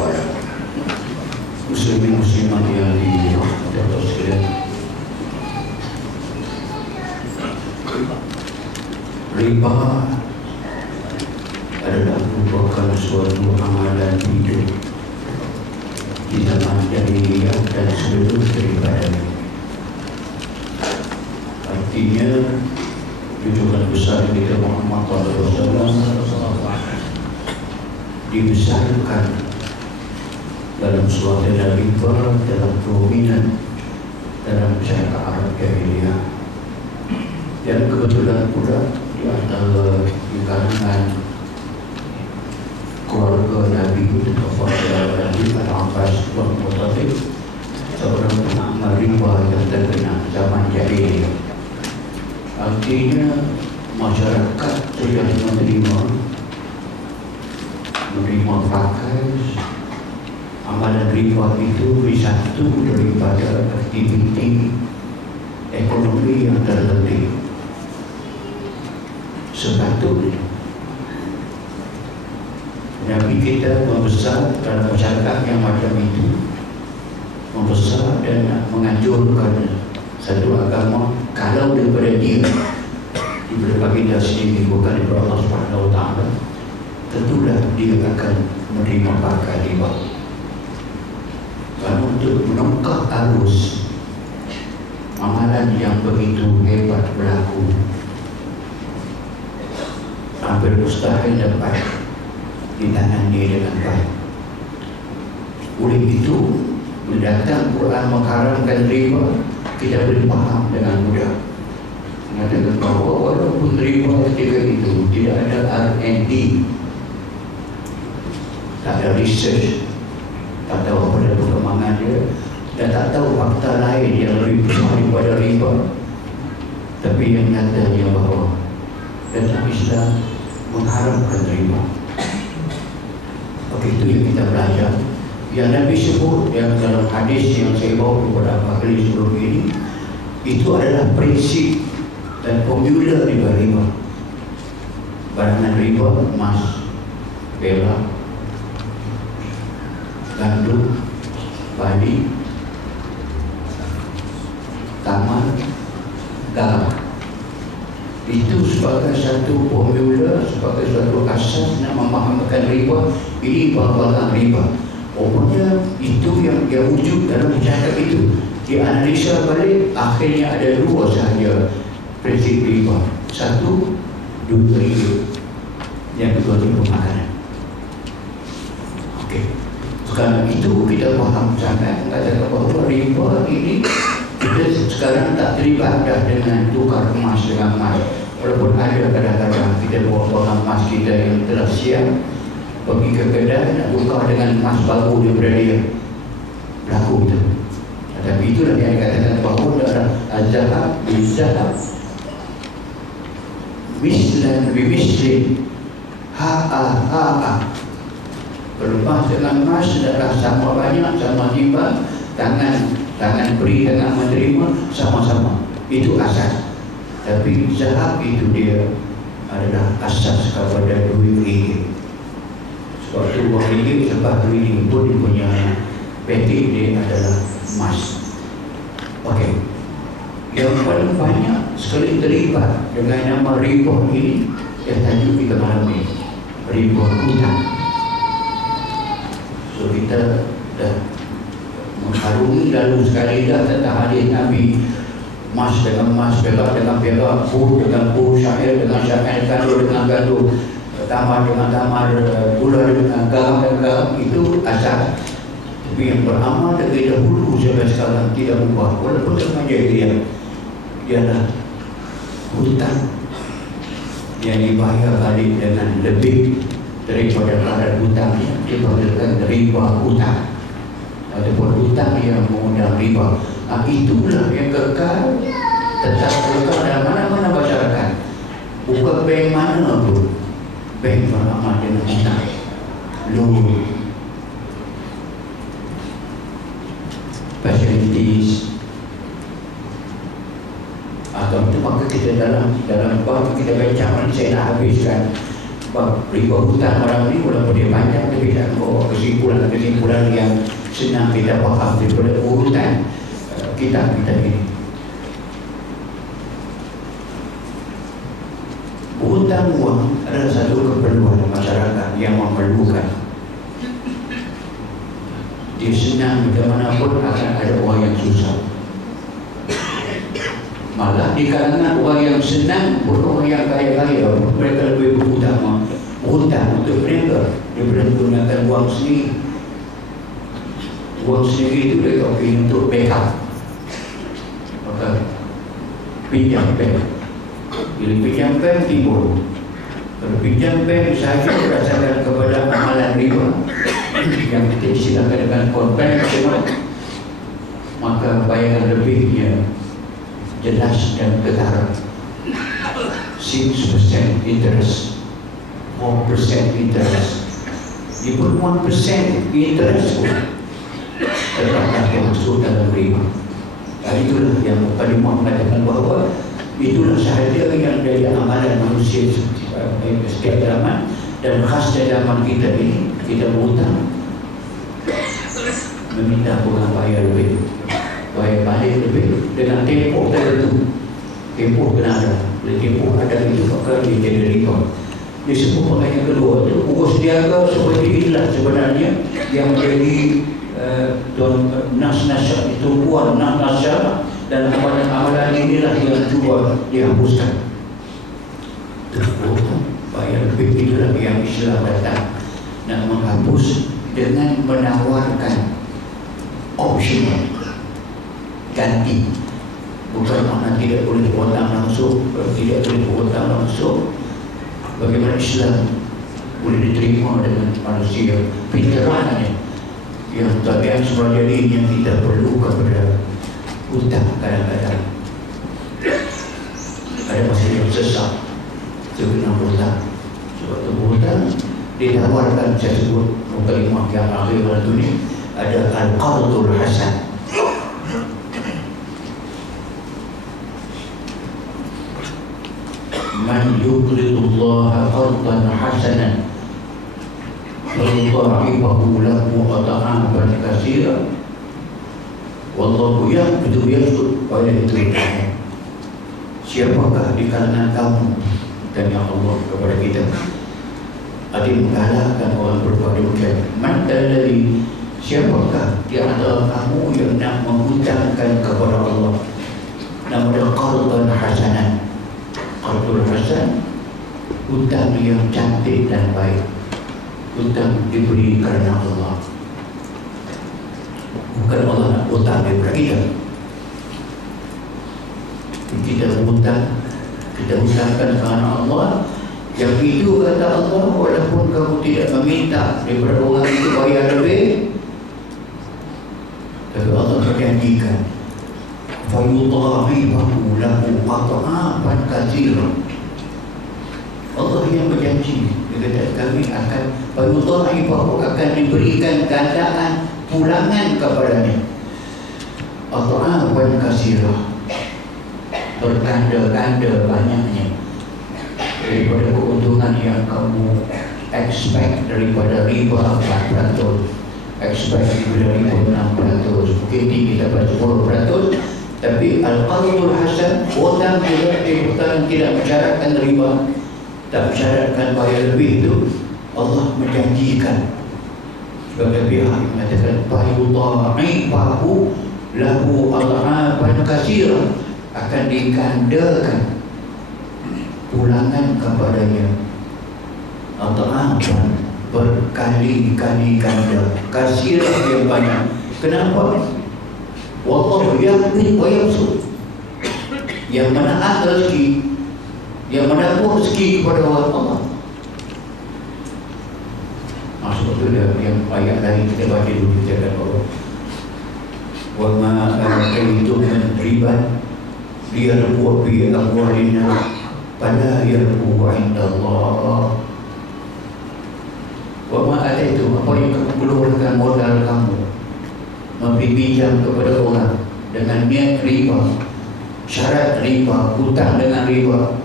wabarakatuh. Muslimin muslimat yang dirahmati Allah sekalian, riba adalah merupakan suatu amalan hidup di zaman jahiliyah dan sebelum daripadanya. Artinya junjungan besar kita Muhammad SAW dibesarkan dalam suatu riba, dalam dominan dalam masyarakat Arab jahiliyah, dan kebetulan pula di antara di kalangan keluarga Nabi itu kepada Nabi Al-Abbas bin Muttalib, seorang pengamal riba yang terkenal zaman jahiliyah. Artinya masyarakat yang menerima pakai amalan riba itu satu daripada aktiviti ekonomi yang terpenting. Sepatutnya Nabi kita membesar dalam masyarakat yang macam itu, membesar dan menganjurkan satu agama kalau daripada dia diberi baginda sendiri, bukan daripada Allah Subhanahu Wa Taala, tentulah dia akan menerima pakai riba. Dan untuk menongkak arus amalan yang begitu hebat berlaku, hampir mustahil dapat ditangani dengan baik. Oleh itu, mendatang Quran mengharamkan riba, kita boleh faham dengan mudah. Mengatakan bahawa walaupun riba ketika itu tidak ada R&D, tak ada research, tak tahu apa ada perkembangan dia, dan tak tahu fakta lain yang lebih besar daripada riba, tapi yang nyatanya bahawa dalam Islam mengharamkan riba. Okey, itu yang kita belajar. Yang Nabi sebut yang dalam hadis yang saya bawa beberapa kali sebelum ini, itu adalah prinsip dan formula riba. Barangan riba: emas, perak, gandum, padi, tamar, garam. Itu sebagai satu formula, sebagai satu asas nak memahamkan riba. Ini bahagian riba. Pokoknya itu yang dia wujud dalam masyarakat itu. Dianalisa balik, akhirnya ada dua sahaja prinsip riba. Satu, duit riba. Yang kedua, itu makanan. Okey. Sekarang itu kita faham sangat mengatakan bahawa riba ini kita sekarang tak terlibat dah dengan tukar emas dengan emas. Walaupun ada kadang-kadang kita bawa emas kita yang telah siap pergi ke kedai nak tukar dengan emas baru daripada dia, berlaku itu. Tapi itulah yang dikatakan bahawa adalah az-zahab bil-zahab mislan bi-mislin, ha-a-ha-a. Emas dengan emas adalah sama banyak, sama timbang, tangan beri, tangan menerima sama-sama. Itu asas. Tapi zahab itu dia adalah asas kepada duit ringgit. Sebab itu uang ringgit sebab duit ringgit pun dia punya petik dia adalah emas. Okey. Yang paling banyak sekali terlibat dengan nama riba ini, yang tajuk kita malam ini, riba hutang. So kita dah mengharungi lalu sekali dah tentang hadis Nabi, emas dengan emas, perak dengan perak, pur dengan pur, syair dengan syair, gandum dengan gandum, tamar dengan tamar, gula dengan garam dengan garam. Itu asal. Tapi yang beramal dari dahulu sampai sekarang tidak berubah, walaupun dengan jahiliyah, ialah hutang yang dibayar balik dengan lebih daripada kadar hutang yang dipanggilkan riba hutang, ataupun hutang yang mengundang riba. Itulah yang kekal, tetap kekal dalam mana-mana masyarakat. Bukan bank mana pun, bank beramal dengan hutang, loan, facilities, atau itu maka kita dalam bab kita bincang, saya nak habiskan Sebab riba hutang orang ni walaupun dia panjang, tapi tak bawa kesimpulan yang senang kita faham daripada urutan kitab kita ini. Hutang wang adalah satu keperluan masyarakat yang memerlukan. Dia senang bagaimanapun akan ada orang yang susah. Malah di kalangan orang yang senang pun, orang yang kaya-kaya, mereka lebih berhutang untuk mereka daripada menggunakan wang sendiri. Wang sendiri itu mereka pergi untuk backup, maka pinjam bank. Bila pinjam bank timbul. Kalau pinjam bank sahaja berdasarkan kepada amalan riba yang kita istilahkan dengan konvensional, maka bayaran lebihnya jelas dan ketara. 6% interest, 4% interest, even 1% interest pun tetaplah masuk dalam riba. Itulah yang Kalimah mengatakan bahawa itulah sahaja yang dari amalan manusia setiap zaman, dan khas zaman kita ini, kita berhutang meminta bunga bayar lebih, bayar balik lebih dengan tempoh tertentu. Tempoh kena ada, bila tempoh ada itu maka dia jadi riba. Di semua yang kedua itu urus niaga seperti inilah sebenarnya yang menjadi nas-nasya, tumpuan nas-nasya, dan amalan-amalan inilah yang cuba dihapuskan. Bayar lebih itulah yang Islam datang nak menghapus dengan menawarkan opsi ganti. Bukan makna tidak boleh berhutang langsung, tidak boleh berhutang langsung. Bagaimana Islam boleh diterima dengan manusia pinterannya yang tabiat semula jadi yang kita perlu kepada hutang. Kadang-kadang ada masa yang sesak kena berhutang. Sebab itu berhutang ditawarkan, saya sebut kalimah yang akhir itu ni, ada al-qardul hasan. Man yuqridullaha qardan hasanan fayudha'ifahu lahu adha'afan katsiran wallahu yaqbidu yasud wa la yudrikuhu. Siapakah di kalangan kamu, dan ya Allah kepada kita, adik mengalahkan orang berbuat demikian. Man alladhi, siapakah di antara kamu yang nak menghutangkan kepada Allah, namanya qardan hasanan. Qardul hasan, hutang yang cantik dan baik, hutang diberi kerana Allah, bukan Allah nak hutang daripada kita. Kita hutang, kita hutangkan kerana Allah. Yang itu kata Allah, walaupun kamu tidak meminta daripada orang itu bayar lebih, tapi Allah berjanjikan fayudha'ifahu lahu adha'afan katsiran. Allah yang berjanji, dia kata kami akan fayudha'ifahu, akan diberikan gandaan pulangan kepadanya, adha'afan katsiran, berganda-ganda banyaknya daripada keuntungan yang kamu expect daripada riba 4%, expect daripada riba 6%, mungkin tinggi dapat 10%. Tapi al-qardul hasan, hutang juga hutang tidak mensyaratkan riba, tak mensyaratkan bayar lebih, itu Allah menjanjikan sebagai pihak yang mengatakan fayudha'ifahu lahu adha'afan katsiran, akan digandakan pulangan kepadanya, adha'afan, berkali-kali ganda, katsiran yang banyak. Kenapa? Wallahu yaqdi wa yabsut, yang menaat rezeki, yang menabur rezeki kepada Allah. Maksud itu yang ayat tadi kita baca dulu, kita kata bahawa wa ma ataitum min riban liyarbu fi amwalina fala yarbu 'inda Allah. Wa ma ataitum, apa yang kamu keluarkan modal kamu memberi pinjam kepada orang dengan niat riba, syarat riba, hutang dengan riba,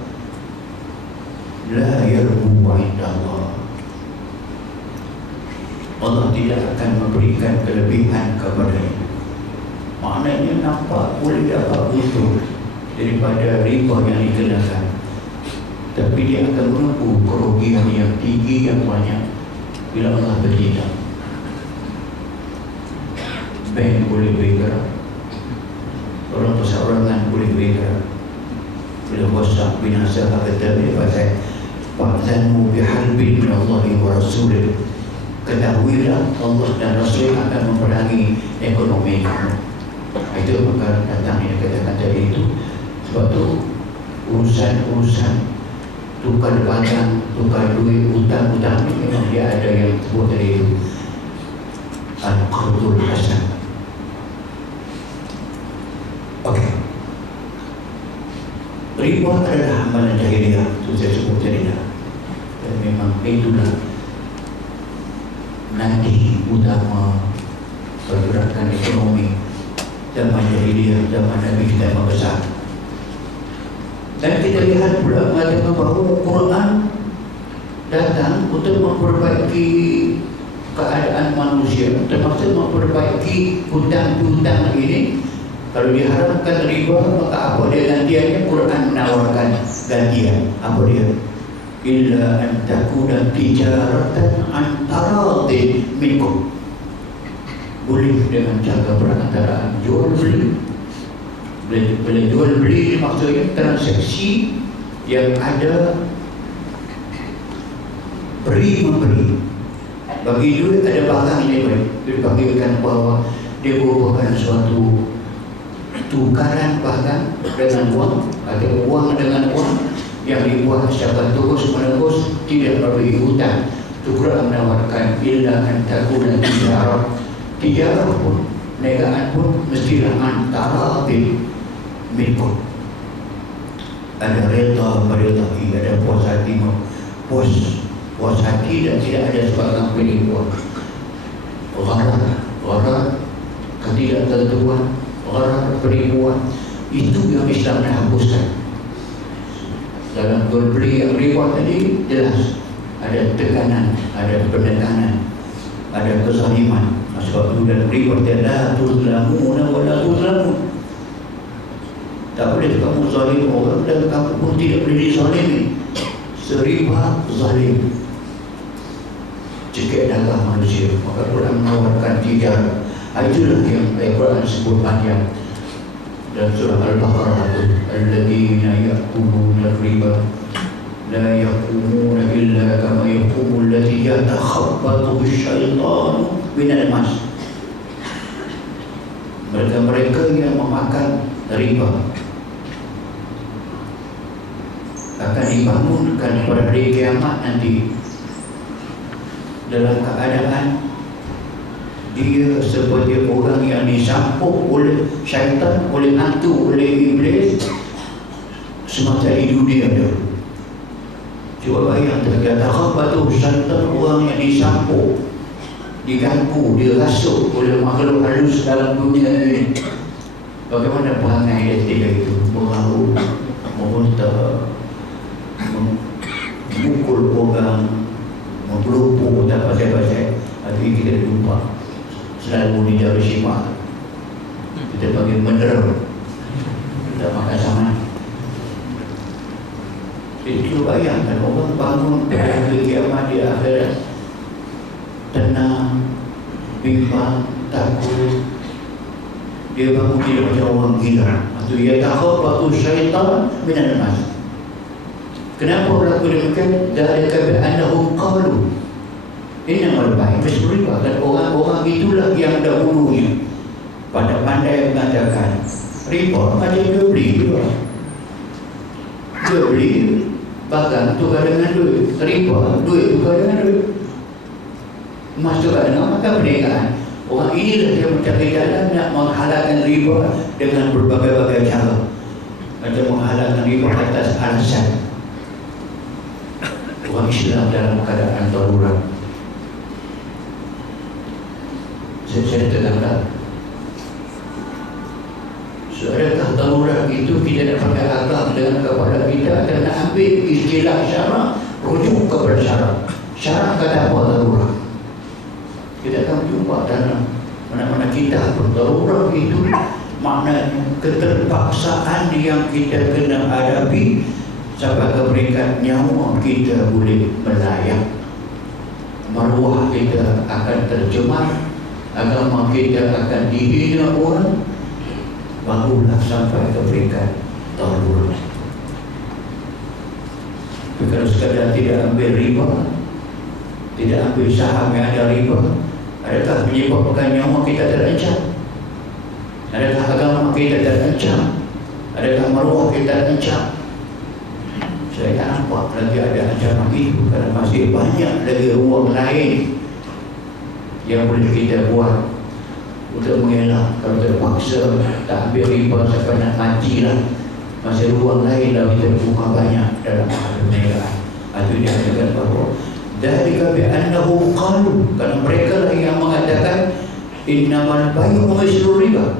la yarbu 'inda Allah. Allah tidak akan memberikan kelebihan kepadanya. Maknanya nampak boleh dapat untung daripada riba yang dikenakan, tapi dia akan menunggu kerugian yang tinggi, yang banyak bila Allah bertindak. Bank boleh bergerak, orang perseorangan boleh bergerak. Bila wasak binasa kata dia pasal fa'zanu biharbin min Allah wa Rasulih, ketahuilah Allah dan Rasul akan memerangi ekonomi kamu. Itu maka datangnya kata-kata itu. Sebab tu urusan-urusan tukar barang, tukar duit, hutang-hutang ni memang dia ada yang sebut tadi itu al-qardul hasan. Okey, riba adalah amalan jahiliah, itu saya sebut tadi dah. Dan memang itulah nadi utama pergerakan ekonomi zaman jahiliah, zaman Nabi kita yang besar. Dan kita lihat pula mengatakan bahawa Quran datang untuk memperbaiki keadaan manusia, termasuk memperbaiki hutang-hutang ini. Kalau diharamkan riba, maka apa dia gantiannya? Quran menawarkan gantian. Apa dia? Illa an takuna tijaratan an taradin minkum. Boleh dengan cara perantaraan jual beli. Bila jual beli maksudnya transaksi yang ada beri memberi. Bagi duit ada barang yang dipanggilkan bahawa dia merupakan suatu tukaran barang dengan wang atau wang dengan wang yang dibuat secara terus menerus, tidak memberi hutang. Quran menawarkan illa an takuna tijarah. Tijarah pun, negaan pun mestilah antara minkum. Ada reda meredai, ada puas hati, puas hati dan tidak ada sebarang penipuan. Gharar, ketidaktentuan, gharar, penipuan, itu yang Islam nak hapuskan. Dalam jual beli yang riba tadi jelas ada tekanan, ada penekanan, ada kezaliman. Sebab itu dalam riba la tuzlamuna wa la tuzlamun. Tak boleh kamu zalim orang dan kamu pun tidak boleh dizalimi. Seriba zalim, cekik darah manusia. Maka Quran menawarkan tiga. Itulah yang Al-Quran sebut panjang dalam surah Al-Baqarah itu, alladzina ya'kuluna riba la yaqumuna illa kama yaqumu alladhi yatakhabbathu asy-syaitanu minal mas. Mereka yang memakan riba akan dibangunkan pada hari kiamat nanti dalam keadaan dia seperti orang yang disampuk oleh syaitan, oleh hantu, oleh iblis semasa di dunia dulu. Cuba bayangkan, yatakhabbathu syaitan, orang yang disampuk, diganggu, dirasuk oleh makhluk halus dalam dunia ini. Bagaimana perangai dia ketika itu? Mengaruh, memuntah, memukul orang, memperlupuh, tak pasal-pasal. Tapi kita lupa selalu di jauh syimak. Kita panggil menderem, kita makan sama. Itu bayangkan orang bangun pada hari kiamat di akhirat tenang, bimbang, takut. Dia bangun dia macam orang gila. Itu yatakhabbathu syaitan minal mas. Kenapa berlaku demikian? Dzalika bi annahum qalu innamal bai'u riba. Dan orang-orang itulah yang dahulunya pada pandai mengatakan riba macam jual beli juga. Jual beli barang tukar dengan duit, riba duit tukar dengan duit, emas tukar dengan maka perniagaan. Orang inilah yang mencari jalan nak menghalalkan riba dengan berbagai-bagai cara. Macam menghalalkan riba atas alasan orang Islam dalam keadaan darurat. Saya terangkan, adakah darurat itu kita nak pakai agama dengan kepada kita dan nak ambil istilah syarak, rujuk kepada syarak. Syarak kata apa darurat? Kita akan jumpa dalam mana-mana kita darurat itu maknanya keterpaksaan yang kita kena hadapi sampai ke peringkat nyawa kita boleh melayang, maruah kita akan tercemar, agama kita akan dihina orang, barulah sampai ke peringkat darurat. Tapi kalau sekadar tidak ambil riba, tidak ambil saham yang ada riba, adakah menyebabkan nyawa kita terancam? Adakah agama kita terancam? Adakah maruah kita terancam? Saya tak nampak lagi ada ancaman itu, kerana masih banyak lagi ruang lain yang boleh kita buat untuk mengelak. Kalau terpaksa tak ambil riba sampai nak matilah, masih ruang lain lah kita buka banyak dalam hal perniagaan. Itu dia katakan bahawa dari bi'annahum qalu, kerana mereka lah yang mengatakan innamal bay'u mislu riba.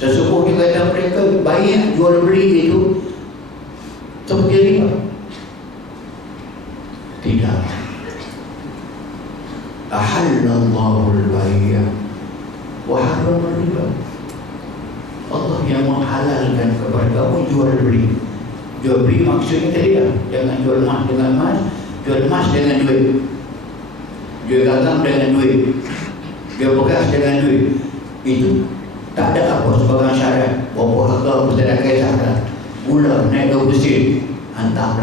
Sesungguhnya kata mereka bayar jual beli itu seperti riba. Tidak. Ahallallahu al-bay'a wa harrama riba. Allah yang menghalalkan kepada kamu jual beli. Jual beli maksudnya tadi lah, jangan jual emas dengan emas, jual emas dengan duit, jual gagang dengan duit, jual bekas dengan duit. Itu tak ada apa sebagai syarat. Berapa harga bersedekah syarat, gula naik 20 sen, hantar.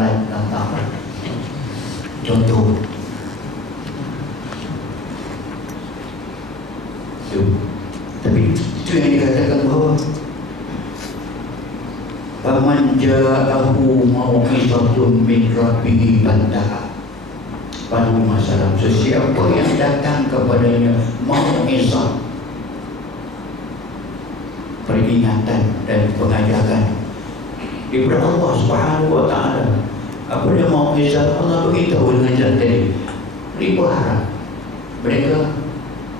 Contoh itu. Tapi itu yang dikatakan bahawa faman ja'ahu mau'izatun min rabbih fantaha. Pada masalah sesiapa yang datang kepadanya mau'izah, peringatan dan pengajaran daripada Allah Subhanahu wa ta'ala. Apa dia mau'izah? Allah beritahu dengan jalan tadi riba haram, mereka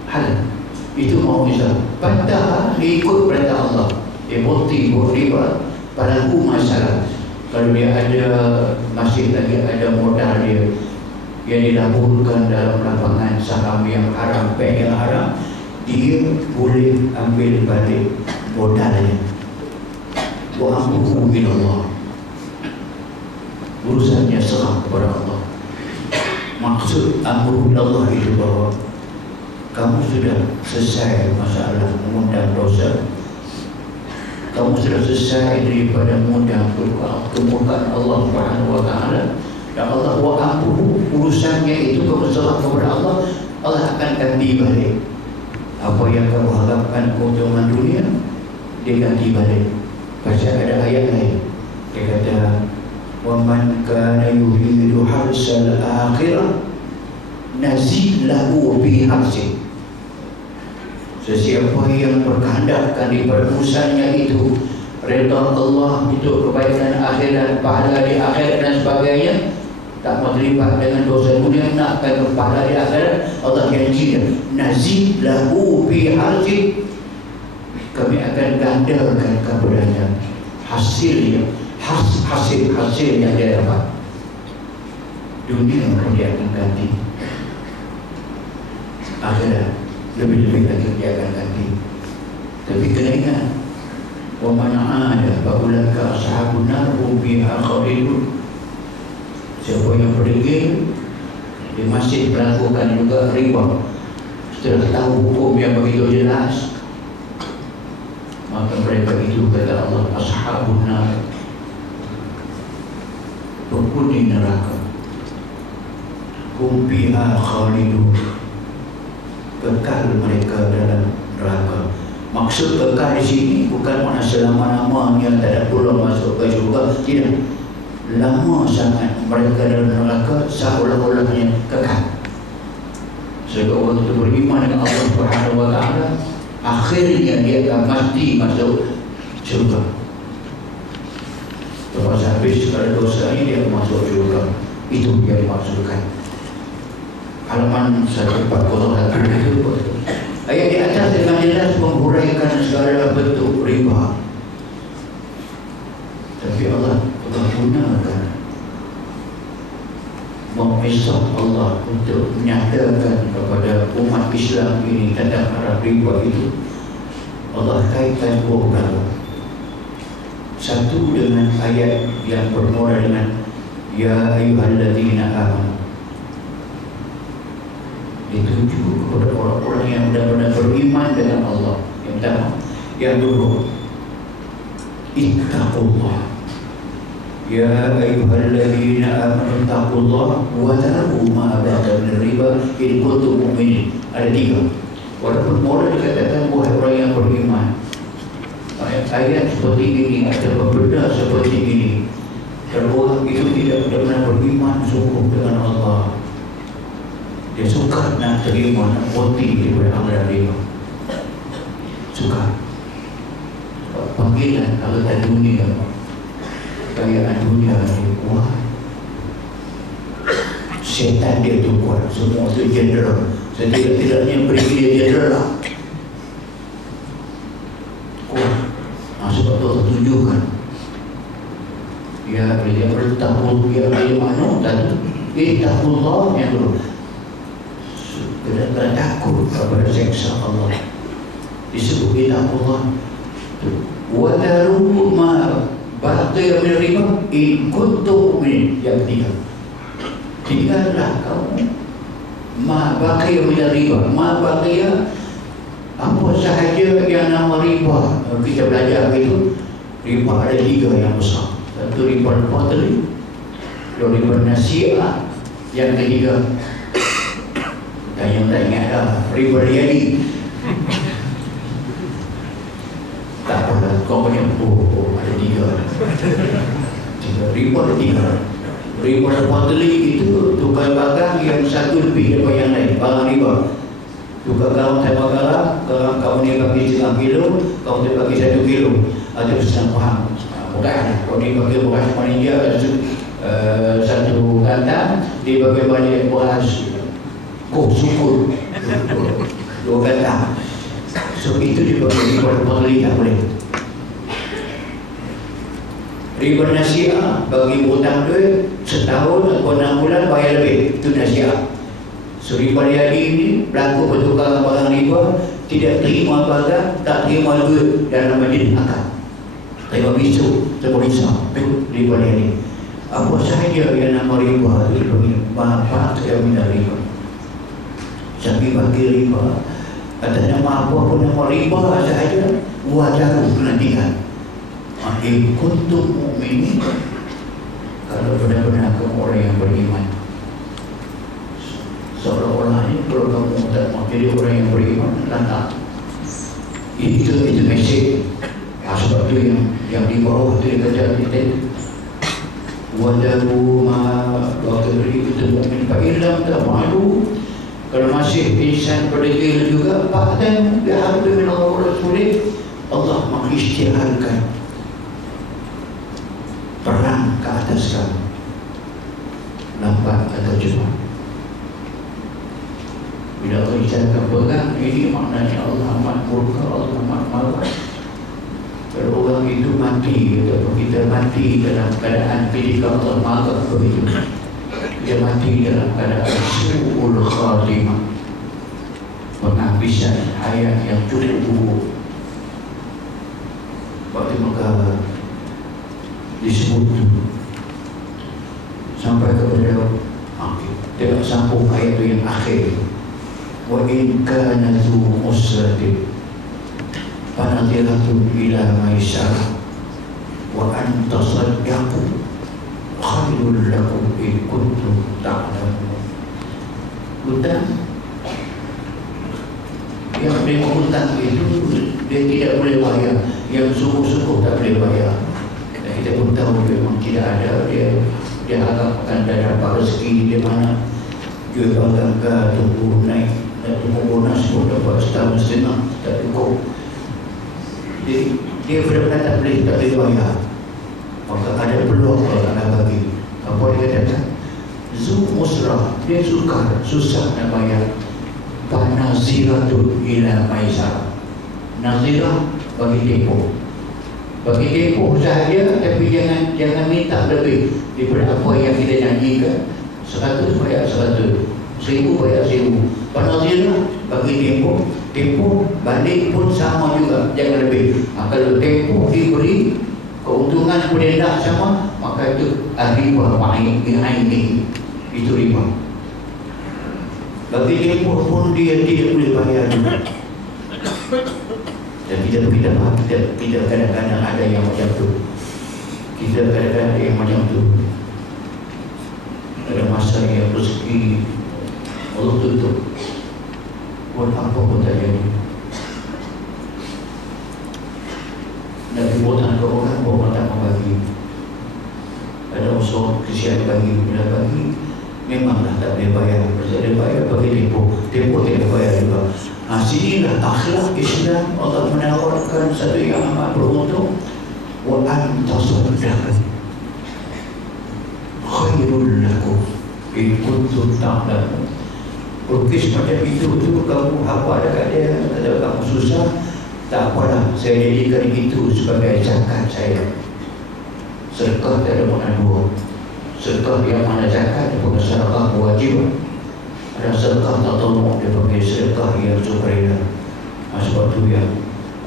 halal. Itu mau'izah. Fantaha, ikut perintah Allah. Dia berhenti buat riba. Pada masalah kalau dia ada masih lagi ada modal dia yang dilaburkan dalam lapangan saham yang haram, bank yang haram, dia boleh ambil balik modalnya. Wa amruhu ilallah, urusannya serah kepada Allah. Maksud amruhu ilallah itu bahawa kamu sudah selesai masalah mengundang dosa, kamu sudah selesai daripada mengundang kemurkaan Allah Subhanahu wa ta'ala, dan Allah wa amruhu, urusannya itu kamu serah kepada Allah. Allah akan ganti balik apa yang kamu harapkan keuntungan dunia, dia ganti balik. Pasal ada ayat lain, dia kata wa man kana yuridu harsal akhirah nazid lahu fi harsi. Sesiapa yang berkehendakkan di urusannya itu redha Allah, itu kebaikan akhirat, pahala di akhirat dan sebagainya, tak mau terlibat dengan dosa dunia, nakkan pahala di akhirat, Allah janji nazid lahu fi harsi, kami akan gandakan kepadanya hasilnya, hasil yang dia dapat. Dunia dia akan ganti, akhirat lebih-lebih lagi dia akan ganti. Tapi kena ingat, wa man 'ada fa ulaika ashabun nar hum fiha khalidun. Siapa yang berdegil, dia masih melakukan juga riba setelah tahu hukum yang begitu jelas, maka mereka itu kata Allah ashabun nar, penghuni neraka, hum fiha khalidun, kekal mereka dalam neraka. Maksud kekal di sini bukan makna selama-lamanya tak ada pulang masuk ke syurga, tidak. Lama sangat mereka dalam neraka, seolah-olahnya kekal. Sebab orang itu beriman dengan Allah Subhanahu wa ta'ala, akhirnya dia akan mati masuk syurga. Lepas habis segala dosanya dia akan masuk syurga. Itu yang dimaksudkan. Halaman 141 itu ayat di atas dengan jelas menghuraikan segala bentuk riba. Allah untuk menyatakan kepada umat Islam ini tentang arah riba itu, Allah kaitkan dua perkara. Satu dengan ayat yang bermula dengan Ya ayyuhalladzina amanu, dituju kepada orang-orang yang benar-benar beriman dengan Allah. Yang pertama. Yang kedua, ittaqullah. Ya ayyuhalladzina amanu ittaqullah wa dharu ma baqiya min riba in kuntum mu'minin. Ada tiga. Walaupun mula dikatakan wahai orang yang beriman, ayat seperti ini atau benda seperti ini, kalau orang itu tidak benar-benar beriman sungguh dengan Allah, dia suka nak terima, nak berhenti daripada amalan dia, suka panggilan agak dunia, kekayaan dunia ni kuat, setan dia tu kuat, semua tu general. Setidak-tidaknya beri dia general lah, kuat. Sebab tu tunjukkan ya dia bertakwa, ya dia mana tadi takwa yang dulu, kena takut kepada seksa Allah, disebut takwa. Wa daru ma baqiya min riba in kuntum mu'minin. Yang ketiga, tinggallah kamu ma baqiya min riba. Ma baqiya apa sahaja yang nama riba. Kita belajar itu, riba ada tiga yang besar. Satu riba al-fadli, dua riba nasi'ah, yang ketiga dan yang tak ingat dah, riba riyadi. Tak apa, kau banyak ada tiga. Riba ada tiga. Riba al-fadli itu tukar barang yang satu lebih daripada yang lain, barang riba. Tukar kamu saya bakaran, kamu ni bagi 1 kilo, kamu dia bagi 1 kilo. Ada pesan faham. Bukan, kalau dia bagi beras Malaysia satu kantang, dia bagi balik beras syukur 2 kantang. So itu dia bagi riba al-fadli, tak boleh. Riba nasi'ah, bagi hutang duit setahun atau 6 bulan bayar lebih, itu nasi'ah. So riba riyadi ini berlaku pertukaran barang riba, tidak terima barang, tak terima duit dalam majlis akad. Terima bisu, terperiksa, itu riba riyadi. Apa sahaja yang nama riba itu manfaat yang minta riba. Sampai bagi riba, ada nama apa pun nama riba sahaja, wajar penantikan. In kuntum mu'minin, kalau benar-benar kamu orang yang beriman. Seolah-olah ini kalau kamu tak mau jadi orang yang beriman, lantak. Itu mesej. Sebab itu yang di bawah itu dikatakan kita wadaru ma wakil itu mungkin fa'ilam tak malu. Kalau masih insan berdegil juga, bahkan bihamdi min Allah Rasulih, Allah mengisytiharkan perang ke atas kamu, lambat atau cepat. Bila Allah isytiharkan perang, ini maknanya Allah amat murka, Allah amat marah. Kalau orang itu mati, atau kita mati dalam keadaan ketika Allah marah begitu, dia mati dalam keadaan su'ul khatimah, penghabisan hayat yang cukup buruk. Waktu maka disebut sampai kepada tidak sambung ayat itu yang akhir, wa in kana dzu usratin fanadhiratun ila maisarah wa an tasaddaqu khairul lakum in kuntum ta'lamun. Hutang yang memang hutang itu dia tidak boleh bayar, yang sungguh-sungguh tak boleh bayar. Dan kita pun tahu memang tidak ada, dia harapkan dah dapat rezeki di mana jual barang ke tunggu naik, dan tunggu bonus pun dapat setahun setengah tak cukup. Dia benar-benar tak boleh bayar. Maka ada peluang kalau nak bagi. Apa dia katakan? Zu musrah, dia susah nak bayar. Panaziratul ila maisarah. Nazirah bagi tempoh. Bagi tempoh sahaja, tapi jangan minta lebih daripada apa yang kita janjikan. 100 bayar 100, 1,000 bayar 1,000. Penazir lah bagi tempoh balik pun sama juga, jangan lebih. Kalau tempoh diberi keuntungan kemudian tak sama, maka itu riba ini, itu riba. Bagi tempoh pun dia tidak boleh bayar juga. Dan kita kadang-kadang ada yang macam tu. Kita kadang-kadang ada yang macam tu. Ada masa yang rezeki Allah tutup, buat apa pun tak jadi. Dan kebuatan ke orang tak membagi. Ada usaha kesian bagi, bila bagi memanglah tak boleh bayar. Bila bayar bagi tempoh tidak bayar juga. Sinilah akhlak Islam. Allah menawarkan satu yang amat beruntung. Wa antasaddaqu khairul lakum in kuntum ta'lamun. Lukis macam itu kamu apa dekat dia, kalau kamu susah, tak apalah, saya jadikan itu sebagai zakat saya. Sedekah tak ada mana dua. Sedekah yang mana zakat, dia bukan sedekah wajib. Ada sedekah tak tahu, dia pakai sedekah yang sukarela. Sebab itu yang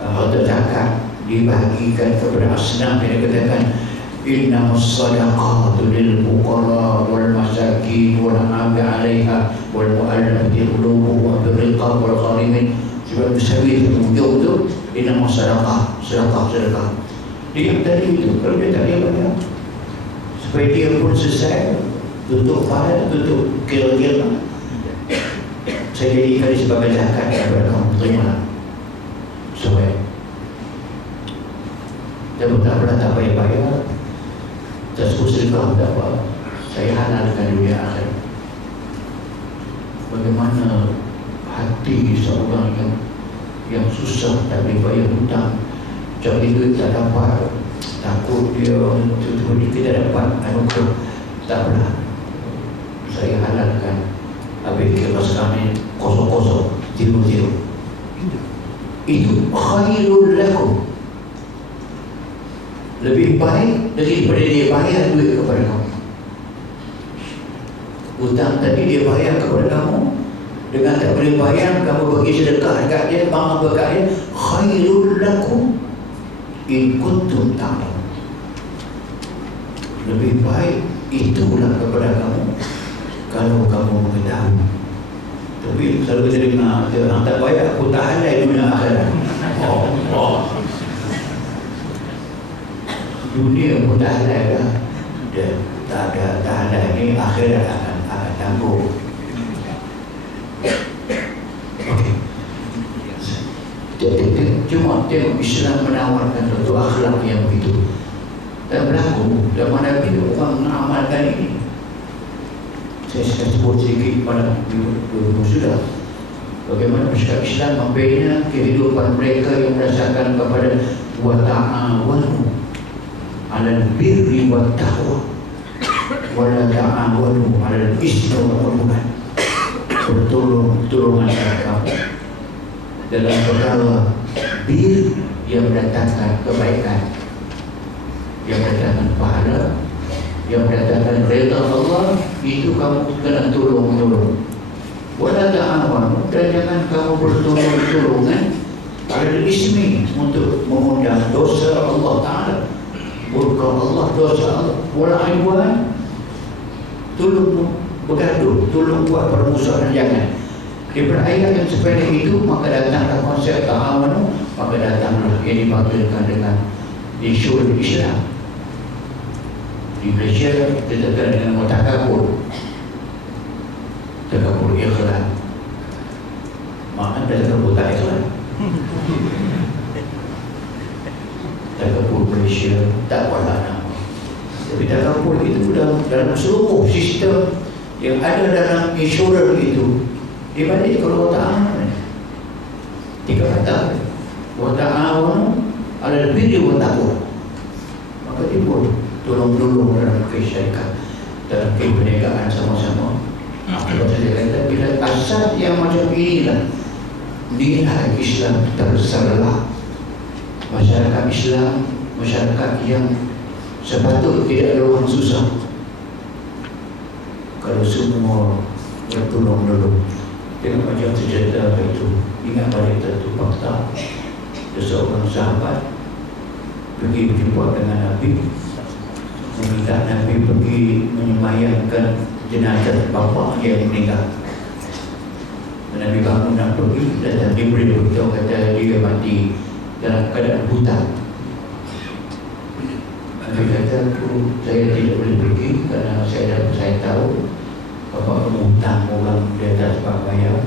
harta zakat dibagikan kepada asnaf yang dikatakan innamas sadaqatu lil fuqara wal masakin wal 'amil 'alaiha wal mu'allafati qulubuhum wa fil riqab wal gharimin. Sebab sabil ujung tu innamas sedekah. Dia tadi itu kalau dia tak dia bayar supaya dia pun selesai tutup pahala, tutup kira-kira. Saya jadikan sebagai zakat kepada kamu, terimalah. Supaya dia tak pernah tak payah bayar. Tersebut sedekah tak apa. Saya halalkan dunia akhirat. Bagaimana hati seorang yang susah tak boleh bayar hutang, cari duit tak dapat, takut dia tidak dapat anugerah, tak pernah. Saya halalkan. Habis kira sekarang ni kosong-kosong, zero. Itu khairul lakum, lebih baik daripada dia bayar duit kepada kamu. Hutang tadi dia bayar kepada kamu, dengan tak boleh bayar, kamu bagi sedekah dekat dia, bang berkat dia, khairul lakum in kuntum ta'lamun. Lebih baik itulah kepada kamu kalau kamu mengetahui. Tapi selalu kita dengar, orang tak bayar, aku tak halal dunia akhirat. Dunia pun tak halal dah. Dia tak halal ni, akhirat akan tangguh. Cuma tengok Islam menawarkan satu akhlak yang begitu. Dan berlaku dan mana bila orang mengamalkan ini. Saya sebut sedikit pada ibu sudah bagaimana masyarakat Islam membina kehidupan mereka yang berdasarkan kepada wa ta'awanu 'alal birri wat taqwa wa la ta'awanu 'alal ismi wal 'udwan. Bertolong-tolongan kamu dalam perkara bir yang mendatangkan kebaikan, yang mendatangkan pahala, yang mendatangkan redha Allah, itu kamu kena tolong-tolong. Wala ta'awanu, dan jangan kamu bertolong-tolongan pada ismi untuk mengundang dosa Allah Ta'ala, murka Allah, dosa Allah. Wala aiwan, tolong bergaduh, tolong buat permusuhan, jangan. Daripada ayat yang sependek itu, maka datanglah konsep ta'awanu, maka datanglah yang dipanggilkan dengan insyur Islam. Di Malaysia kita terkenal dengan takabur ikhlas. Makna takabur tak ikhlas. Takabur Malaysia tak pernah nama. Tapi takabur itu dalam seluruh sistem yang ada dalam insurans itu dibalik kalau ta'awun 3 kata wa ta'awun 'alal birri wat taqwa, maka dia pun tolong-tolong dalam kesyarikat, dalam kebenekaan sama-sama. Kalau saya kata bila asal yang macam inilah nilai Islam terserlah. Masyarakat Islam, masyarakat yang sepatutnya tidak ada orang susah. Kalau semua bertolong dulu. Tengok macam cerita itu. Ingat balik satu fakta. Seseorang sahabat pergi berjumpa dengan Nabi, meminta Nabi pergi menyemayangkan jenazah bapa yang meninggal. Nabi bangun nak pergi, dan Jibril beritahu kata dia mati dalam keadaan buta. Nabi kata, saya tidak boleh pergi kerana saya tahu bapak menghutang orang di atas pakaian.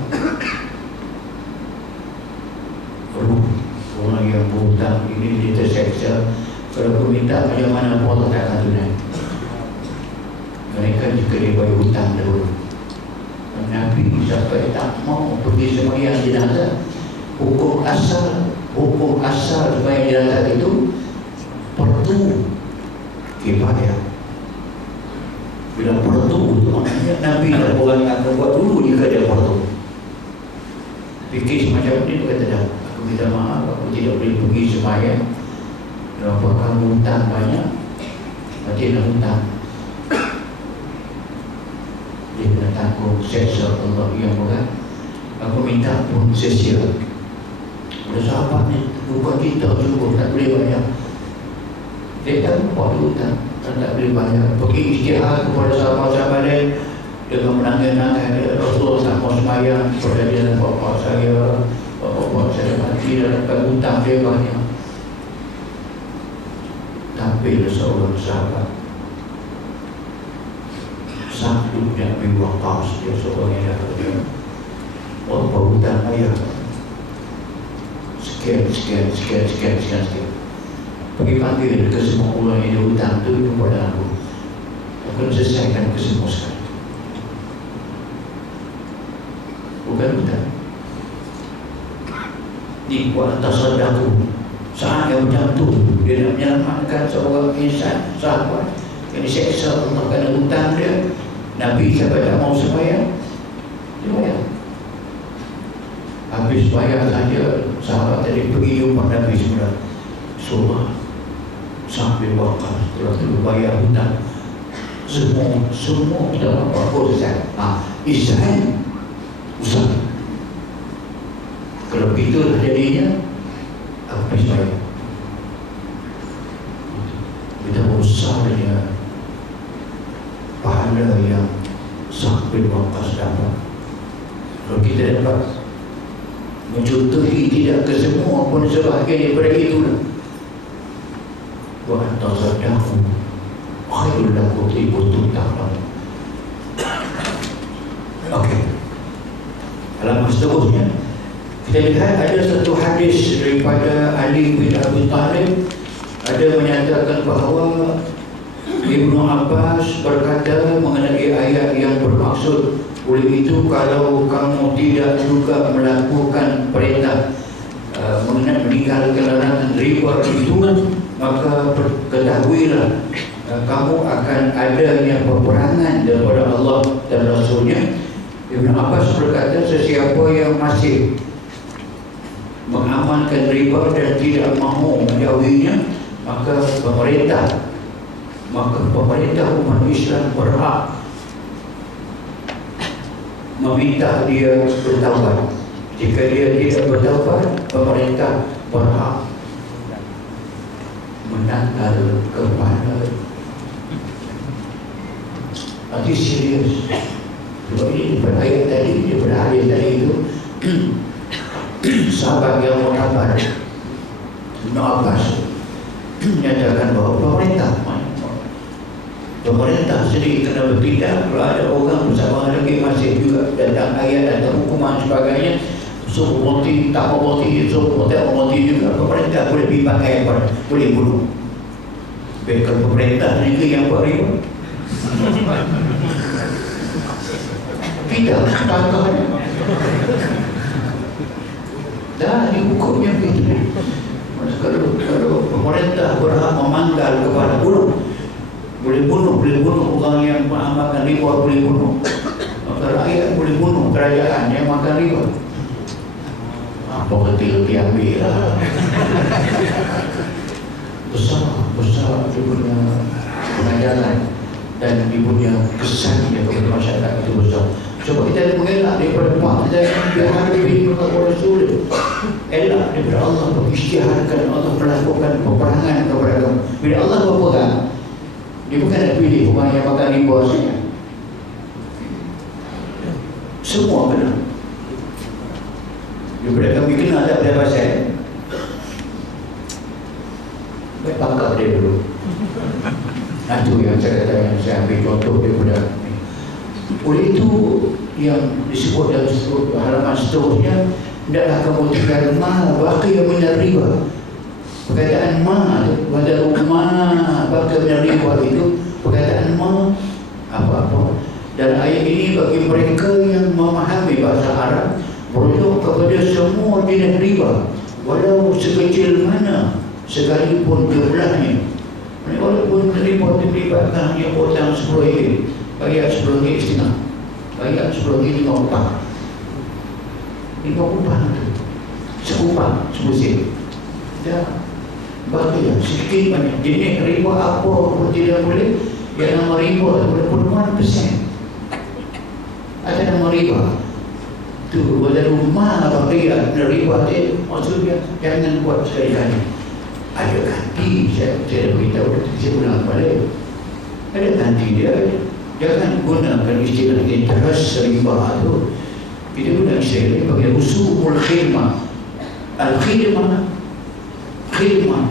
Orang yang berhutang ini dia terseksa. Kalau aku minta macam mana pun tak akan tunai. Mereka jika dia bayar hutang dahulu. Nabi sampai tak mau pergi sembahyang jenazah. Hukum asal sembahyang jenazah itu fardu kifayah. Bila fardu itu maknanya Nabi dan orang yang akan buat dulu jika dia fardu. Fikir semacam ini kata dah, aku minta maaf, aku tidak boleh pergi sembahyang. Kenapa kamu hutang banyak? Mati nak hutang. Dia kena tanggung seksa Allah yang berat. Aku minta pun sia-sia. Ada sahabat ni, bukan kita juga tak boleh bayar. Dia tak lupa hutang, tak boleh bayar. Pergi istihad kepada sahabat-sahabat lain dengan menangis-nangis. Rasulullah tak mau sembahyang kepada dia dan bapak saya mati dalam hutang dia banyak. Tapi seorang sahabat sanggup yang Waqqas, dia seorang yang ada walaupun hutang ayah sekian pergi panggil ke semua orang yang ada hutang tu kepada aku akan selesaikan ke semua sekali. Bukan hutang di kuat tasaddaku. Saat yang macam tu dia nak menyelamatkan seorang insan sahabat yang diseksa Allah kerana hutang dia. Nabi sampai tak mau sembahyang, dia bayar. Habis bayar saja, sahabat tadi pergi jumpa Nabi semula. Semua sambil Waqqas telah bayar hutang. Semua kita apa selesai. Israel usah. Kalau begitu terjadinya, habis bayar. Betapa besarnya pahala yang sampai Waqqas dapat. Kalau kita dapat mencontohi tidak ke semua pun sebahagian daripada itulah. Wa antasaddahu khairul lakum in kuntum ta'lamun. Okey. Halaman seterusnya kita lihat ada satu hadis daripada Ali bin Abi Thalib, ada menyatakan bahawa Ibnu Abbas berkata mengenai ayat yang bermaksud oleh itu kalau kamu tidak juga melakukan perintah meninggalkan larangan riba itu, maka ketahuilah kamu akan adanya peperangan daripada Allah dan Rasulnya. Ibnu Abbas berkata sesiapa yang masih mengamalkan riba dan tidak mahu menjauhinya, maka pemerintah umat Islam berhak meminta dia bertaubat. Jika dia tidak bertaubat, pemerintah berhak menangkal kepala. Nanti serius. Sebab ini daripada ayat tadi, daripada hadis tadi itu, sahabat yang mengatakan Ibnu Abbas menyatakan bahawa pemerintah sendiri kena bertindak. Kalau ada orang bersama lagi masih juga datang ayat atau hukuman sebagainya, suruh berhenti, tak mau berhenti, suruh berhenti juga, pemerintah boleh pergi pakai apa, boleh bunuh. Kalau pemerintah sendiri yang buat riba, tidak tangkapnya dah dihukumnya begitu. Kalau pemerintah berhak memanggal kepada bunuh, boleh bunuh orang yang mengamalkan riba, boleh bunuh. Maka rakyat boleh bunuh kerajaan yang makan riba. Apa kata diambil lah. Besar dia punya pengajaran dan dia punya kesan dia kepada masyarakat itu besar. Sebab kita ada mengelak daripada mak kita yang ada beri kepada Rasul. Elak daripada Allah, berisytiharkan Allah melakukan peperangan kepada kamu. Bila Allah berperang, dia bukan nak pilih orang yang makan riba saja. Semua kena. Daripada kami kenal tak pada pasal, baik pangkal dia dulu. Itu yang saya kata, yang saya ambil contoh daripada ini. Oleh itu yang disebut dalam halaman seterusnya, hendaklah kamu tinggal ma baqi min riba. Perkataan ma pada rumah baqi min riba itu perkataan ma apa-apa. Dan ayat ini bagi mereka yang memahami bahasa Arab merujuk kepada semua jenis riba, walau sekecil mana sekalipun jumlahnya. Walaupun riba dilibatkan hanya hutang RM10, bayar RM10.5, bayar RM10.50, 5 upah itu, seupah semusim. Ya, bagi sedikit banyak jenis riba apa pun tidak boleh. Yang nama riba boleh puluhan %. Ada nama riba tu pada rumah bagian riba dia, maksudnya jangan buat sekali-kali. Ada ganti, saya beritahu, saya ulang balik. Ada ganti dia, jangan gunakan istilah interest riba tu. Kita guna istilah bagi usulul khidmah. Al-khidmah, khidmah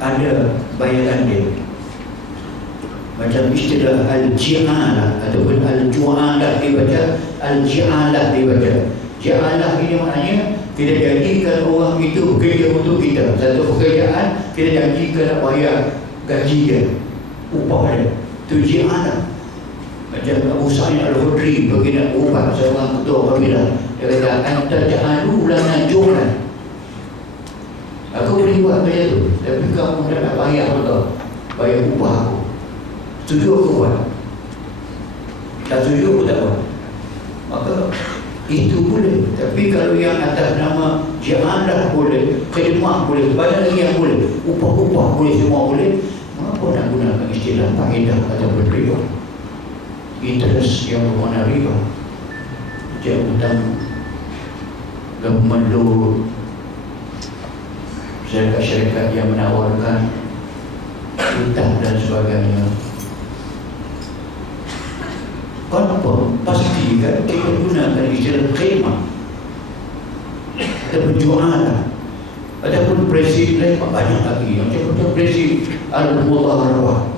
ada bayaran dia. Macam istilah al-ji'alah ataupun al-ju'alah dibaca, al-ji'alah dibaca. Ji'alah ini maknanya kita janjikan orang itu bekerja untuk kita. Satu pekerjaan kita janjikan nak bayar gaji dia, upah dia. Itu ji'alah. Macam Abu Sa'id Al-Khudri bagi nak ubah seorang ketua kabilah. Dia kata, anta ja'alu lana ju'lan. Aku boleh buat benda tu, tapi kamu tak nak bayar betul, bayar upah aku. Setuju aku buat, tak setuju aku tak buat. Maka itu boleh. Tapi kalau yang atas nama ji'alah boleh, khidmah boleh, banyak lagi yang boleh, upah-upah boleh, semua boleh. Mengapa nak gunakan istilah faedah ataupun riba? Interest yang bermakna riba. Jabatan government law, syarikat-syarikat yang menawarkan hutang dan sebagainya. Kenapa? Pasti kan kita gunakan istilah khidmah ataupun ju'alah. Adapun prinsip lain banyak lagi. Macam prinsip al-mudharabah.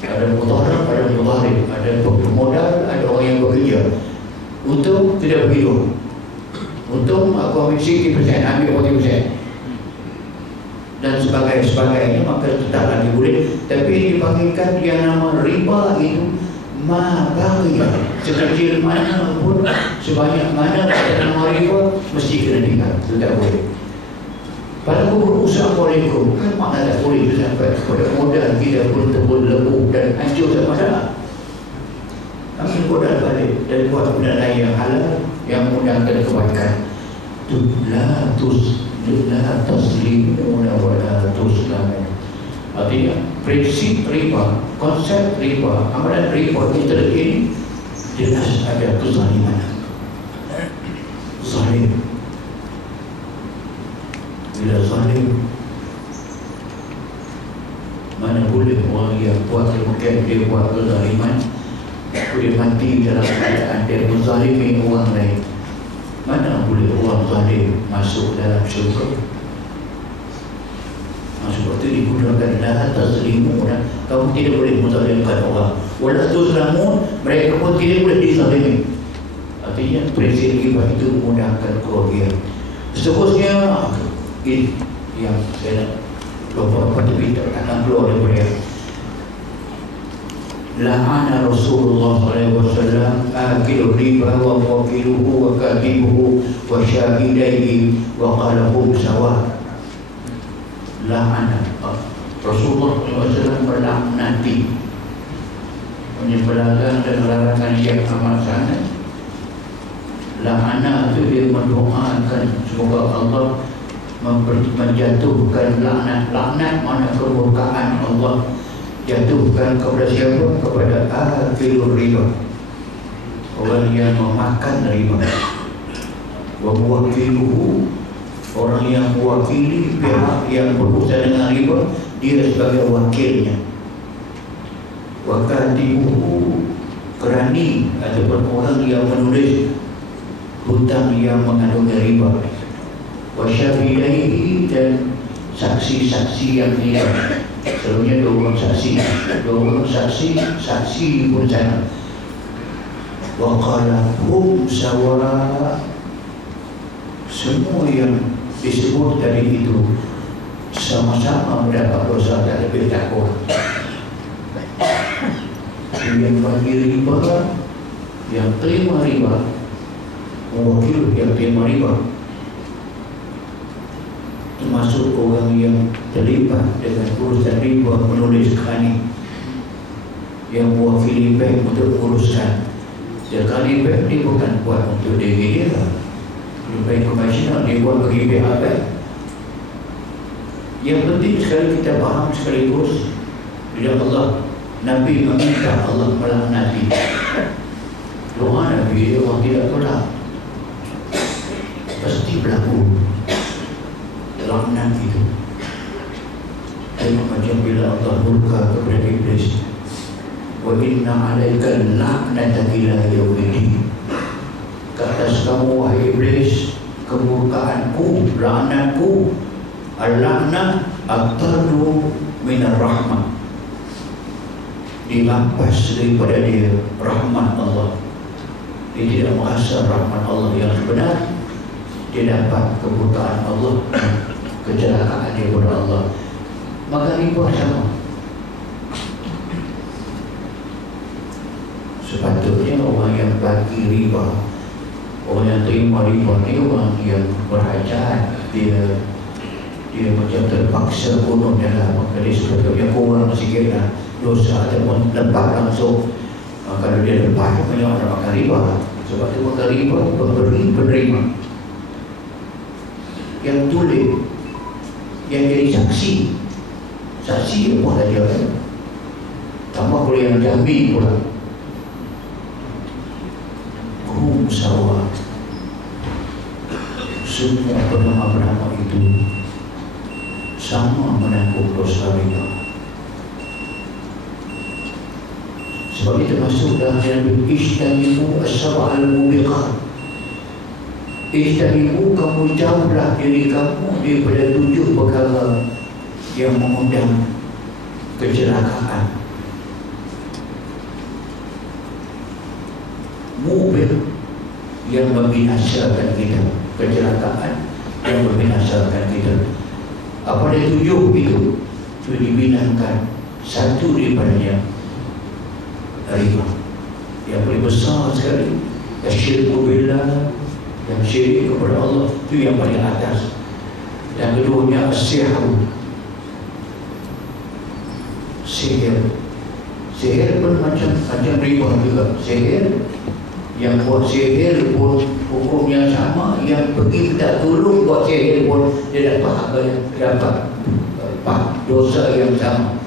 Ada mudharab, ada mudharib, ada pemodal, ada orang yang bekerja. Untung tidak begitu. Untung aku ambil 60%, ambil 40%. Dan sebagainya, maka tetap lagi boleh. Tapi dipanggilkan yang nama riba itu ma baqiya, sekecil mana pun, sebanyak mana ada nama riba mesti kena tinggal, tidak boleh. Pada berusaha Assalamualaikum, kan makna tak boleh sampai kepada modal kita pun terbun lebuh dan hancur sama dah. Ambil modal balik dan buat benda lain yang halal, yang mengundangkan kebaikan. La taslim wala tuslam. Artinya prinsip riba, konsep riba, amalan riba kita ini jelas ada kezaliman. Zalim. Bila zalim, mana boleh orang yang buat mungkin dia buat kezaliman, dia mati dalam keadaan dia menzalimi orang lain. Mana boleh orang zalim masuk dalam syurga? Sebab itu digunakan la tazlimu, kamu tidak boleh menzalimkan orang. Wala tuzlamun, mereka pun tidak boleh dizalimi. Artinya prinsip riba itu menggunakan kerugian. Seterusnya ini yang saya lupa tapi tak akan keluar daripada la'ana Rasulullah SAW akil riba wa wakiluhu wa katibuhu wa syahidaihi wa qalahum sawa. La'ana Rasulullah SAW melaknati penyebelahan dan larangan yang amat sangat. La'ana itu dia mendoakan semoga Allah menjatuhkan laknat. Laknat mana kemurkaan Allah, jatuhkan kepada siapa? Kepada akilur riba. orang yang memakan riba. Wa muwakiluhu, orang yang mewakili pihak yang berurusan dengan riba, dia sebagai wakilnya. Wa katibuhu, kerani ataupun orang yang menulis hutang yang mengandungi riba. Wa syahidaihi, dan saksi-saksi yang dia. Selalunya dua orang saksi, saksi pun sana. Wa qala hum sawa, semua yang disebut tadi itu sama-sama mendapat dosa, tak lebih tak kurang. Yang bagi riba, yang terima riba, mewakil yang terima riba, termasuk orang yang terlibat dengan urusan riba, menulis kerani, yang mewakili bank untuk uruskan. Dan kerani bank ni bukan buat untuk diri dia, bank komersial dia buat bagi pihak bank. Yang penting sekali kita faham sekaligus, bila Allah, Nabi meminta Allah melaknati. Doa Nabi, orang tidak tolak, pasti berlaku laknat itu. Tengok macam bila Allah murka kepada iblis, wa inna alaika laknata ila yaumil, ke atas kamu wahai iblis kemurkaanku, laknatku. Al-laknat atardu minar rahmah, dilampas daripada dia rahmat Allah. Dia tidak merasa rahmat Allah yang sebenar, dia dapat kemurkaan Allah, kecelakaan daripada Allah. Maka riba sama. Sepatutnya orang yang bagi riba, orang yang terima riba ni orang yang berhajat, dia macam terpaksa bunuh dalam, maka dia sebetulnya kurang sikit lah dosa ataupun lepas langsung. Kalau dia lepas, banyak orang makan riba. Sebab tu makan riba, pemberi penerima, yang tulis, yang jadi saksi. Saksi apa saja kan? Tambah pula yang jamin pula. Hum sawa, semua bernama-bernama itu sama menanggung dosa riba. Sebab itu masuk dalam yang ijtanibu as-sab'al mubiqat. Ijtanibu, kamu jauhlah diri kamu daripada 7 perkara yang mengundang kecelakaan. Mubiq, yang membinasakan kita, kecelakaan yang membinasakan kita. Apa dia 7 itu? Itu dibinakan. Satu daripadanya riba, yang paling besar sekali. Asyirku billah, yang syirik kepada Allah, itu yang paling atas. Yang keduanya as-sihru, sihir. Sihir pun macam riba juga. Sihir, yang buat sihir pun hukumnya sama, yang pergi minta tolong buat sihir pun dia dapat dosa yang sama.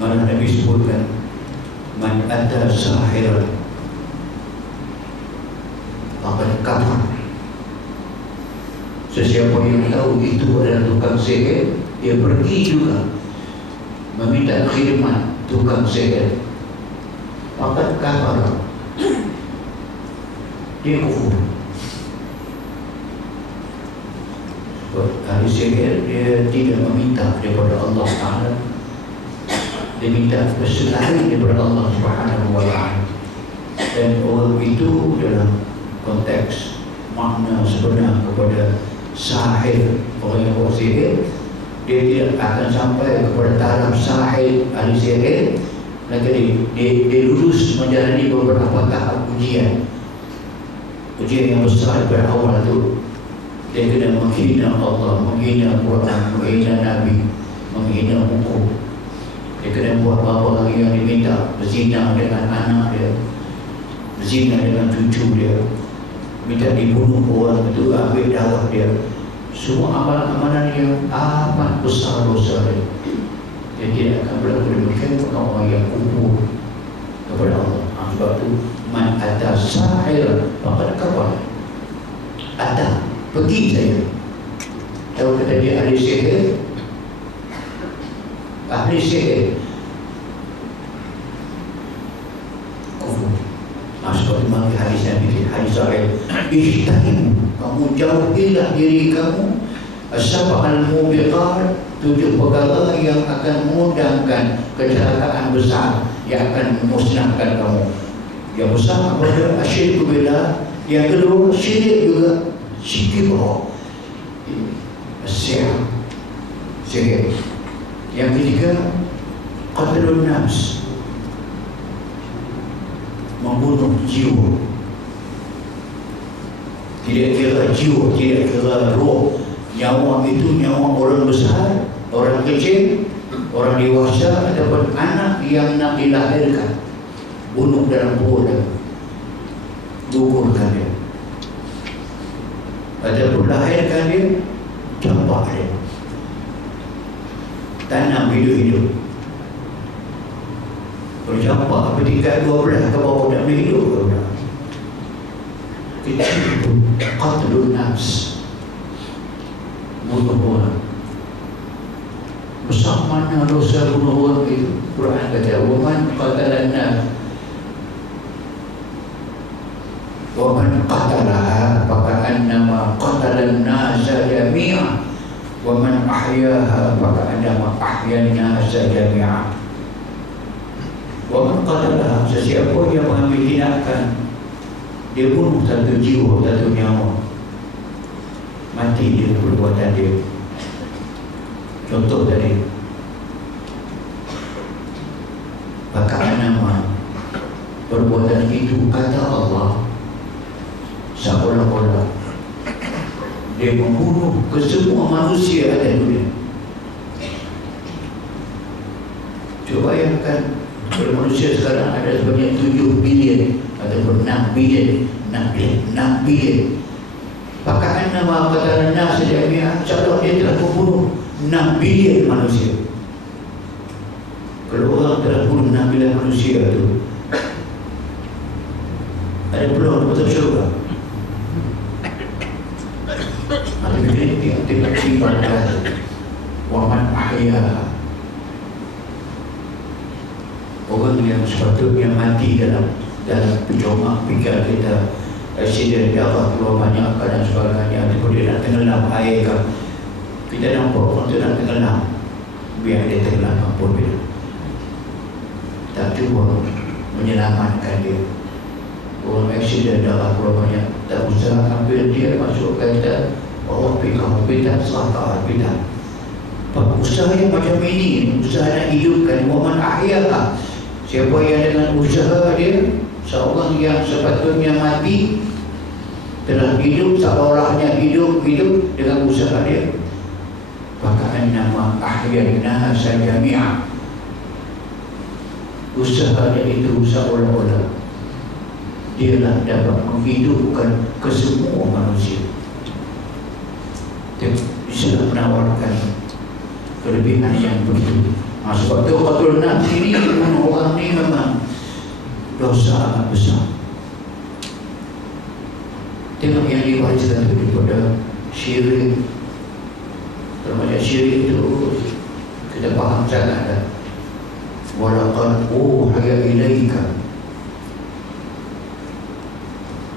Mana Nabi sebutkan, man ata sahiran faqad kafar. Sesiapa yang tahu itu adalah tukang sihir, dia pergi juga meminta khidmat tukang sihir, faqad kafar, dia kufur. Ahli sihir dia tidak meminta daripada Allah Ta'ala, dia minta selain daripada Allah Subhanahu wa Ta'ala. Dan orang itu dalam konteks makna sebenar kepada sahir, orang yang buat sihir, dia tidak akan sampai kepada taraf sahir ahli sihir. Lagi dia lulus menjalani beberapa tahap ujian yang besar pada awal itu. Dia kena menghina Allah, menghina Quran, menghina Nabi, menghina hukum. Dia kena buat apa lagi yang diminta, berzina dengan anak dia, berzina dengan cucu dia, minta dibunuh orang itu, ambil darah dia. Semua amalan-amalan yang amat besar dosa dia. Dia tidak akan berlaku demikian kepada orang yang kufur. kepada Allah. Sebab itu man ata sahir faqad kafar. Ada pergi saya. Tahu kata dia ahli sihir. Ahli sihir. Kufur. Seperti mati hadis Nabi, hadis sahih. Ijtahid, kamu jauhilah diri kamu as-sab'al mubiqat, 7 perkara yang akan mengundangkan kecelakaan besar, yang akan memusnahkan kamu. Yang besar adalah asyiriku billah. Yang kedua syirik juga, syikibro, sihir. Yang ketiga qatlun nafs, membunuh jiwa. Tidak kira jiwa, tidak kira roh. Nyawa itu nyawa orang besar, orang kecil, orang dewasa, ataupun anak yang nak dilahirkan. Bunuh dalam perut dia, gugurkan dia, ataupun lahirkan dia, campak dia, tanam hidup-hidup. Berjampak apa tingkat 12 ke bawah tak boleh hidup ke budak. Itu qatlun nafs, bunuh orang. Besar mana dosa bunuh orang itu? Quran kata waman qatalan nafs, waman qatalaha faka'annama qatalan nasa jami'a, waman ahyaha faka'annama ahyan nasa jami'a. Waman qatalah, sesiapa yang mengambil tindakan, dia bunuh satu jiwa, satu nyawa, mati dia perbuatan dia. Contoh tadi, maka nama perbuatan itu kata Allah seolah-olah dia membunuh ke semua manusia ada dunia. Coba bayangkan, kalau manusia sekarang ada sebanyak 7 bilion ataupun 6 bilion. Pakaian nama kata nas jami'ah, insya-Allah dia telah membunuh 6 bilion manusia. Kalau orang telah bunuh 6 bilion manusia itu, ada peluang masuk syurga. Ada dia tidak ibadah. Waman ahya, orang yang sepatutnya mati dalam pencoma pikir kita, aksiden darah keluar banyak dan sebagainya, ataupun dia nak tenggelam air ke, kita nampak orang tu nak tenggelam, biar dia tenggelam apa dia, tak cuba menyelamatkan dia. Orang aksiden darah keluar banyak, tak usah ambil dia masuk kereta, bawa pergi ke hospital, serah ke hospital. Usaha yang macam ini, usaha nak hidupkan waman ahya. Siapa yang dengan usaha dia, seorang yang sepatutnya mati telah hidup seolah-olahnya hidup dengan usaha dia. Bahkan nama ahyan nasa jami'ah, usaha dia itu seolah-olah dialah dapat menghidupkan kesemua manusia. Dia bisa menawarkan kelebihan yang begitu. Sebab itu qatlun nafs ini, membunuh orang ini memang dosa amat besar. Tengok yang diwariskan daripada syirik. Termasuk syirik itu kita faham sangat dah. Walaqad uhiya ilaika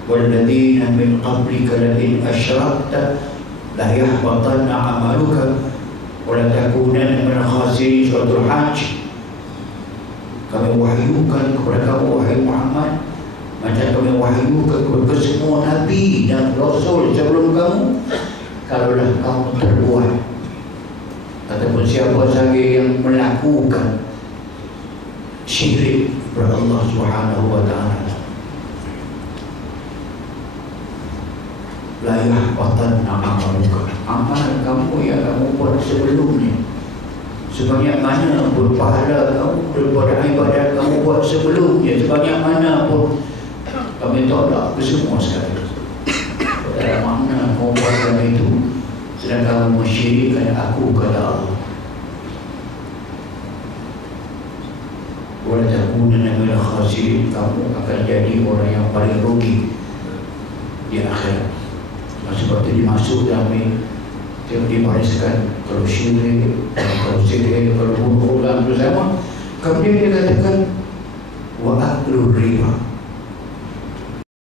walladzina min qablika la in asyrakta la yahbatanna 'amaluka wala takunanna min khasirin. Suratul Hajj. Kami wahyukan kepada kamu wahai Muhammad, macam kami wahyukan kepada semua nabi dan rasul sebelum kamu, kalaulah kamu terbuat ataupun siapa sahaja yang melakukan syirik kepada Allah Subhanahu wa ta'ala, la yahbatanna 'amaluka, amalan kamu yang kamu buat sebelumnya, sebanyak mana pun pahala kamu daripada ibadat kamu buat sebelumnya, sebanyak mana pun kami tolak ke semua sekali. Dalam makna kamu buat itu sedang kamu mensyirikkan aku kepada Allah. wala takunanna minal khasirin, kamu akan jadi orang yang paling rugi di akhirat. Sebab itu dimasuk dalam yang dibariskan, kalau syirik, kalau sirik, kalau bunuh orang bersama. Kemudian dia katakan wa aklu riba,